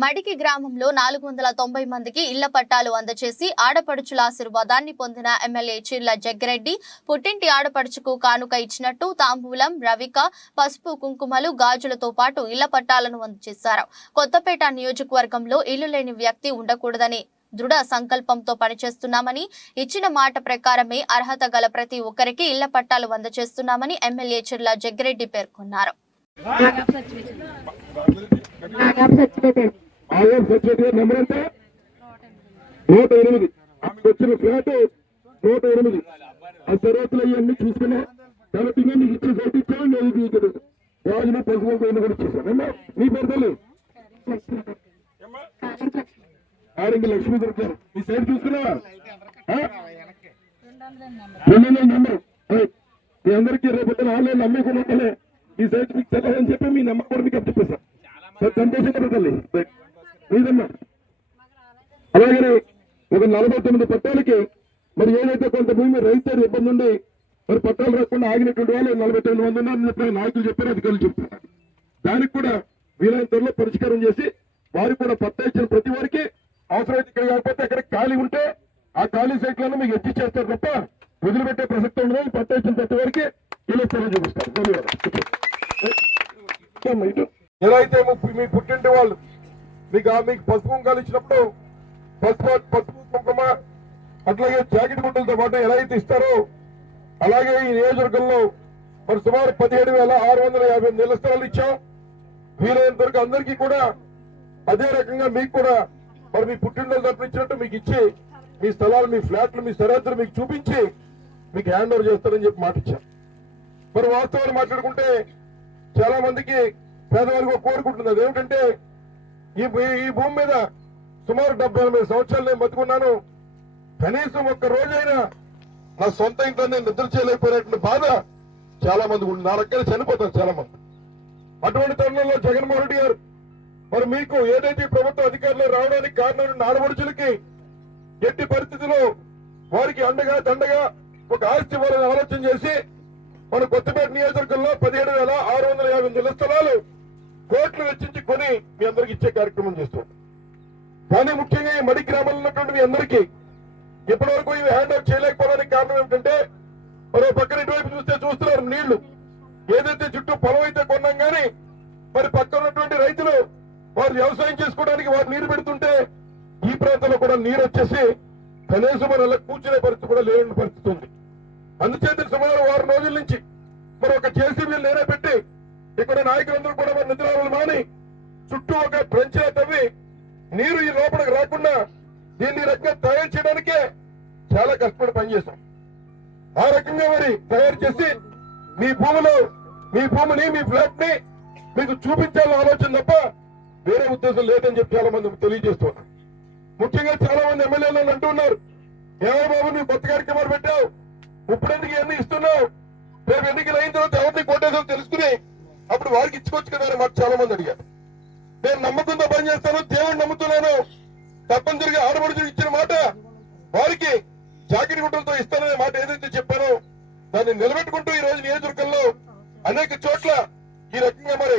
మడికి గ్రామంలో నాలుగు వందల తొంభై మందికి ఇళ్ళ పట్టాలు అందజేసి ఆడపడుచుల ఆశీర్వాదాన్ని పొందిన ఎమ్మెల్యే చిర్ల జగ్గిరెడ్డి పుట్టింటి ఆడపడుచుకు కానుక ఇచ్చినట్టు తాంబూలం రవిక పసుపు కుంకుమలు గాజులతో పాటు ఇళ్ళ పట్టాలను అందజేశారు కొత్తపేట నియోజకవర్గంలో ఇల్లు లేని వ్యక్తి ఉండకూడదని దృఢ సంకల్పంతో పనిచేస్తున్నామని ఇచ్చిన మాట ప్రకారమే అర్హత గల ప్రతి ఒక్కరికి ఇళ్ళ పట్టాలు అందజేస్తున్నామని ఎమ్మెల్యే చిర్ల జగ్గిరెడ్డి పేర్కొన్నారు. ఆయం సర్టిఫికేట్ నెంబర్ ఎంత? నూట ఎనిమిది. ఆమెకు వచ్చిన ఫ్లాట్ నూట ఎనిమిది. ఆ సరిహద్దులు అవన్నీ చూసుకున్నా కాబట్టి నీకు ఇచ్చే సైట్ ఇచ్చాను నేను ఇక్కడ రాజును పసుపు కూడా ఇచ్చేసాను నీ పేరు తల్లి? ఆరింగి లక్ష్మీ దొరుకుతారు మీ? రెండు వందల నెంబర్. మీ అందరికీ రేపు ఆన్లైన్ నమ్మకుండా ఈ సైట్ మీకు తెలవని చెప్పి మీ నెంబర్ కూడా మీకు సార్ సంతోషంగా తల్లి. లేదమ్మా అలాగనే ఒక నలభై తొమ్మిది పట్టాలకి మరి ఏదైతే కొంత భూమి రైతు ఇబ్బంది ఉండి మరి పట్టాలు రాకుండా ఆగినటువంటి వాళ్ళు నలభై తొమ్మిది మంది ఉన్నారు చెప్పిన నాయకులు చెప్పారు అధికారులు చెప్తున్నారు దానికి కూడా వీలైన త్వరలో పరిష్కారం చేసి వారు కూడా పట్టా ఇచ్చిన ప్రతి వారికి అవసరమైతే ఇక్కడ కాకపోతే అక్కడ ఖాళీ ఉంటే ఆ ఖాళీ సైట్లను మీకు ఎత్తి చేస్తారు తప్ప వదిలిపెట్టే ప్రసక్తి ఉండదు. పట్టా ఇచ్చిన ప్రతి వారికి ఇలా చూపిస్తారు. ధన్యవాదాలు. ఎలా అయితే మీకు ఆ మీకు పసుపు కుంకాలు ఇచ్చినప్పుడు పసుపు పసుపు కుంకుమ అట్లాగే జాకెట్ గుడ్డలతో పాటు ఎలా అయితే ఇస్తారో అలాగే ఈ నియోజకవర్గంలో మరి సుమారు పదిహేడు వేల ఆరు వందల యాభై నెల స్థలాలు ఇచ్చాం. వీలైనంత వరకు అందరికీ కూడా అదే రకంగా మీకు కూడా మరి మీ పుట్టినరోజు తరపున ఇచ్చినట్టు మీకు ఇచ్చి మీ స్థలాలు మీ ఫ్లాట్లు మీ సరిహద్దులు మీకు చూపించి మీకు హ్యాండ్ ఓవర్ చేస్తారని చెప్పి మాట ఇచ్చాం. మరి వాస్తవాలు మాట్లాడుకుంటే చాలా మందికి పేదవారికి ఒక కోరుకుంటుంది అదేమిటంటే ఈ భూ- ఈ భూమి మీద సుమారు డెబ్బై ఎనభై సంవత్సరాలు నేను బతుకున్నాను. కనీసం ఒక్క రోజైనా నా సొంత ఇంట్లో నేను నిద్ర చేయలేకపోయినటువంటి బాధ చాలా మంది ఉంది నా రకాల చనిపోతారు చాలా మంది అటువంటి తరుణంలో జగన్మోహన్ రెడ్డి గారు మరి మీకు ఏదైతే ప్రభుత్వ అధికారులు రావడానికి కారణం ఆడపడుచులకి ఎట్టి పరిస్థితిలో వారికి అండగా దండగా ఒక ఆస్తి ఇవ్వాలని ఆలోచన చేసి మన కొత్తపేట నియోజకవర్గంలో పదిహేడు వేల ఆరు వందల యాభై స్థలాలు కోట్లు వెచ్చించి కొని మీ అందరికి ఇచ్చే కార్యక్రమం చేస్తాం. కానీ ముఖ్యంగా ఈ మడి గ్రామంలో ఉన్నటువంటి మీ అందరికీ ఇప్పటి వరకు ఇవి హ్యాండ్ ఓవర్ చేయలేకపోవడానికి కారణం ఏమిటంటే మరో పక్కన ఇటువైపు చూస్తే చూస్తున్నారు నీళ్ళు. ఏదైతే చుట్టూ పొలం అయితే కొన్నాం కానీ మరి పక్కన ఉన్నటువంటి రైతులు వారు వ్యవసాయం చేసుకోవడానికి వారు నీరు పెడుతుంటే ఈ ప్రాంతంలో కూడా నీరు వచ్చేసి కనీసం మన కూర్చునే పరిస్థితి కూడా లేని పరిస్థితి ఉంది. అందుచేత సుమారు వారం రోజుల నుంచి మరి ఒక జేసీబీ నేనే పెట్టి ఇక్కడ నాయకులందరూ కూడా వారి నిద్రాలు మాని చుట్టూ ఒక ట్రెంచ్ తవ్వి నీరు ఈ లోపలికి రాకుండా దీన్ని రకంగా తయారు చేయడానికే చాలా కష్టపడి పనిచేశాం. ఆ రకంగా మరి తయారు చేసి మీ భూమిలో మీ భూమిని మీ ఫ్లాట్ని మీకు చూపించాలని ఆలోచన తప్ప వేరే ఉద్దేశం లేదని చెప్పి చాలా మంది తెలియజేస్తున్నారు. ముఖ్యంగా చాలా మంది ఎమ్మెల్యేలు అంటున్నారు ఏమో బాబు నువ్వు కొత్త కార్యక్రమాలు పెట్టావు ఇప్పుడు ఎందుకు ఇవన్నీ ఇస్తున్నావు? రేపు ఎన్నికలు అయిన తర్వాత ఎవరిని కొట్టేసావు తెలుసుకుని అప్పుడు వారికి ఇచ్చుకోవచ్చు కదా అని మాకు చాలా మంది అడిగారు. నేను నమ్మకంతో పనిచేస్తాను దేవుడు నమ్ముతున్నాను. తప్పనిసరిగా ఆడబడుచు ఇచ్చిన మాట వారికి జాకెట్ గుట్టలతో ఇస్తాననే మాట ఏదైతే చెప్పానో దాన్ని నిలబెట్టుకుంటూ ఈ రోజు నియోజకవర్గంలో అనేక చోట్ల ఈ రకంగా మరి